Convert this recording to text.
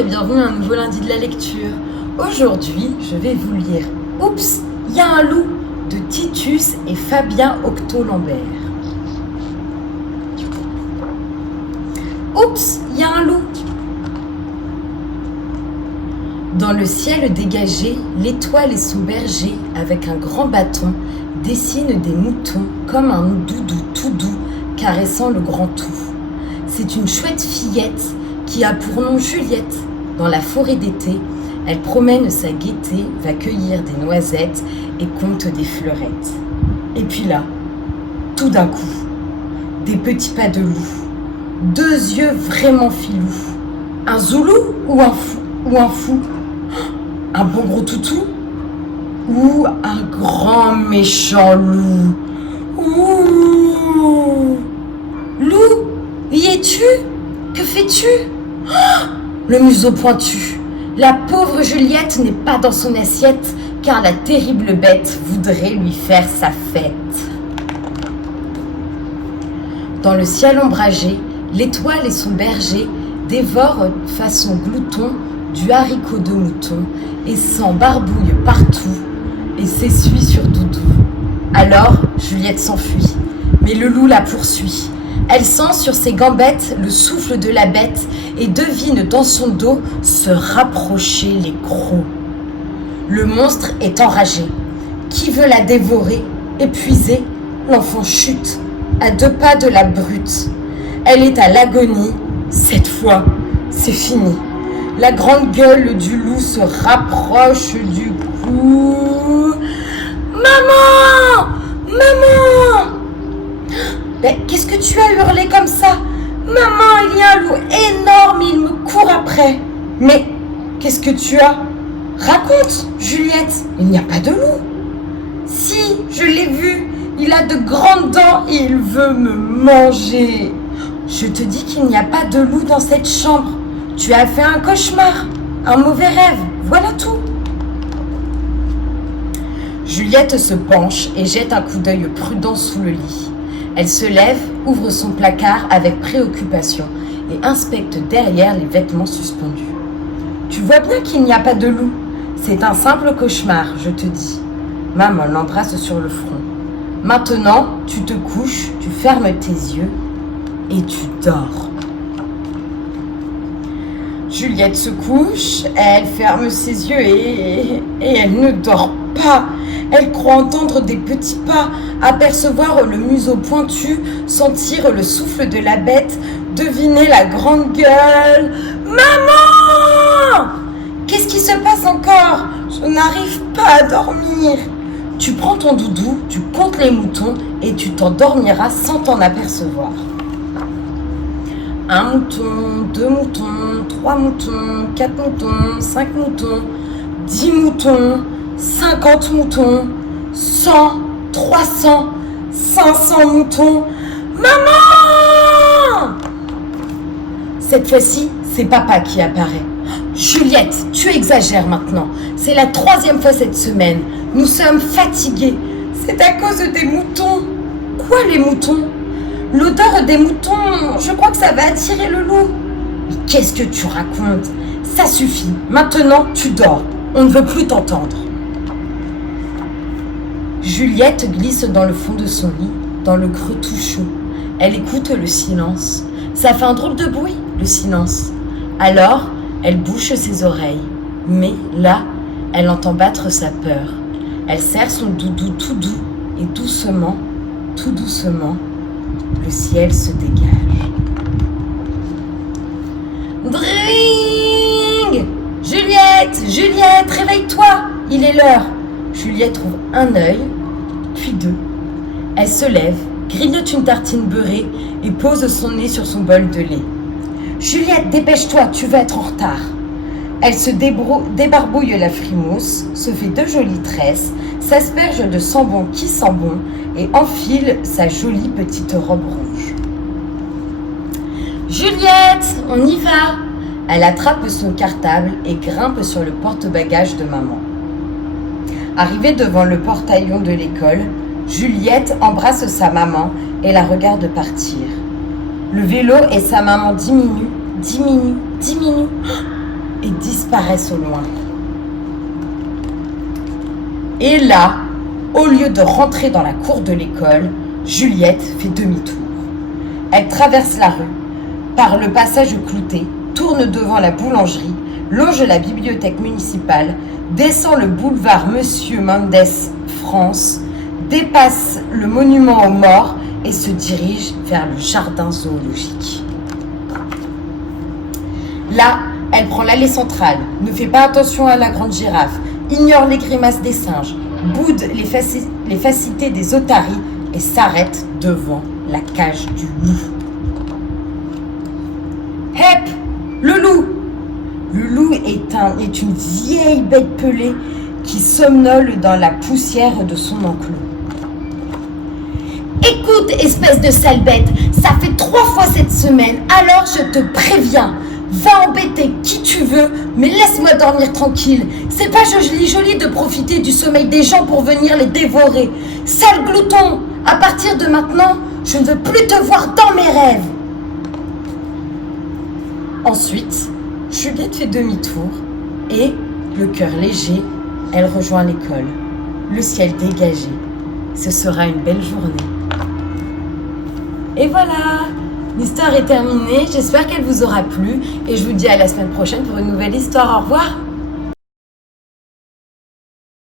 et bienvenue à un nouveau lundi de la lecture. Aujourd'hui, je vais vous lire « Oups, il y a un loup » de Titus et Fabien Octo-Lambert. Oups, il y a un loup. Dans le ciel dégagé, l'étoile et son berger, avec un grand bâton, dessinent des moutons comme un doudou tout doux caressant le grand tout. C'est une chouette fillette qui a pour nom Juliette. Dans la forêt d'été, elle promène sa gaieté, va cueillir des noisettes et compte des fleurettes. Et puis là, tout d'un coup, des petits pas de loup, deux yeux vraiment filous. Un zoulou ou un fou, un bon gros toutou ou un grand méchant loup. Ouh! Loup, y es-tu? Que fais-tu? Le museau pointu. La pauvre Juliette n'est pas dans son assiette, car la terrible bête voudrait lui faire sa fête. Dans le ciel ombragé, l'étoile et son berger dévorent façon glouton du haricot de mouton et s'embarbouille partout et s'essuie sur Doudou. Alors, Juliette s'enfuit, mais le loup la poursuit. Elle sent sur ses gambettes le souffle de la bête et devine dans son dos se rapprocher les crocs. Le monstre est enragé. Qui veut la dévorer? Épuisée, l'enfant chute, à deux pas de la brute. Elle est à l'agonie. Cette fois, c'est fini. La grande gueule du loup se rapproche du cou. Maman! Maman! Mais qu'est-ce que tu as hurlé comme ça? Maman, il y a un loup énorme, il me court après. Mais qu'est-ce que tu as? Raconte, Juliette, il n'y a pas de loup. Si, je l'ai vu, il a de grandes dents et il veut me manger. Je te dis qu'il n'y a pas de loup dans cette chambre. Tu as fait un cauchemar, un mauvais rêve, voilà tout. Juliette se penche et jette un coup d'œil prudent sous le lit. Elle se lève, ouvre son placard avec préoccupation et inspecte derrière les vêtements suspendus. Tu vois bien qu'il n'y a pas de loup. C'est un simple cauchemar, je te dis. Maman l'embrasse sur le front. Maintenant, tu te couches, tu fermes tes yeux et tu dors. Juliette se couche, elle ferme ses yeux et elle ne dort pas. Elle croit entendre des petits pas, apercevoir le museau pointu, sentir le souffle de la bête, deviner la grande gueule. Maman! Qu'est-ce qui se passe encore? Je n'arrive pas à dormir. Tu prends ton doudou, tu comptes les moutons et tu t'endormiras sans t'en apercevoir. 1 mouton, 2 moutons, 3 moutons, 4 moutons, 5 moutons, 10 moutons, 50 moutons, 100, 300, 500 moutons. Maman! Cette fois-ci, c'est papa qui apparaît. Juliette, tu exagères maintenant. C'est la 3e fois cette semaine. Nous sommes fatigués. C'est à cause des moutons. Quoi, les moutons? L'odeur des moutons, je crois que ça va attirer le loup. Mais qu'est-ce que tu racontes? Ça suffit. Maintenant, tu dors. On ne veut plus t'entendre. Juliette glisse dans le fond de son lit, dans le creux tout chaud. Elle écoute le silence. Ça fait un drôle de bruit, le silence. Alors, elle bouche ses oreilles. Mais là, elle entend battre sa peur. Elle serre son doudou tout doux et doucement, tout doucement, le ciel se dégage. Dring! Juliette! Juliette, réveille-toi! Il est l'heure. Juliette ouvre un œil, puis 2. Elle se lève, grignote une tartine beurrée et pose son nez sur son bol de lait. Juliette, dépêche-toi, tu vas être en retard. Elle se débarbouille la frimousse, se fait 2 jolies tresses, s'asperge de sambon qui sent bon et enfile sa jolie petite robe rouge. Juliette, on y va! Elle attrape son cartable et grimpe sur le porte-bagages de maman. Arrivée devant le portaillon de l'école, Juliette embrasse sa maman et la regarde partir. Le vélo et sa maman diminuent. et disparaissent au loin. Et là, au lieu de rentrer dans la cour de l'école, Juliette fait demi-tour. Elle traverse la rue, par le passage clouté, tourne devant la boulangerie, longe la bibliothèque municipale, descend le boulevard Monsieur Mendes France, dépasse le monument aux morts et se dirige vers le jardin zoologique. Là, elle prend l'allée centrale, ne fait pas attention à la grande girafe, ignore les grimaces des singes, boude les faciès des otaries et s'arrête devant la cage du loup. Hep, le loup! Le loup est une vieille bête pelée qui somnole dans la poussière de son enclos. Écoute, espèce de sale bête, ça fait 3 fois cette semaine, alors je te préviens. Va embêter qui tu veux, mais laisse-moi dormir tranquille. C'est pas joli de profiter du sommeil des gens pour venir les dévorer. Sale glouton, à partir de maintenant, je ne veux plus te voir dans mes rêves. Ensuite, Juliette fait demi-tour et, le cœur léger, elle rejoint l'école. Le ciel dégagé. Ce sera une belle journée. Et voilà, l'histoire est terminée. J'espère qu'elle vous aura plu et je vous dis à la semaine prochaine pour une nouvelle histoire. Au revoir.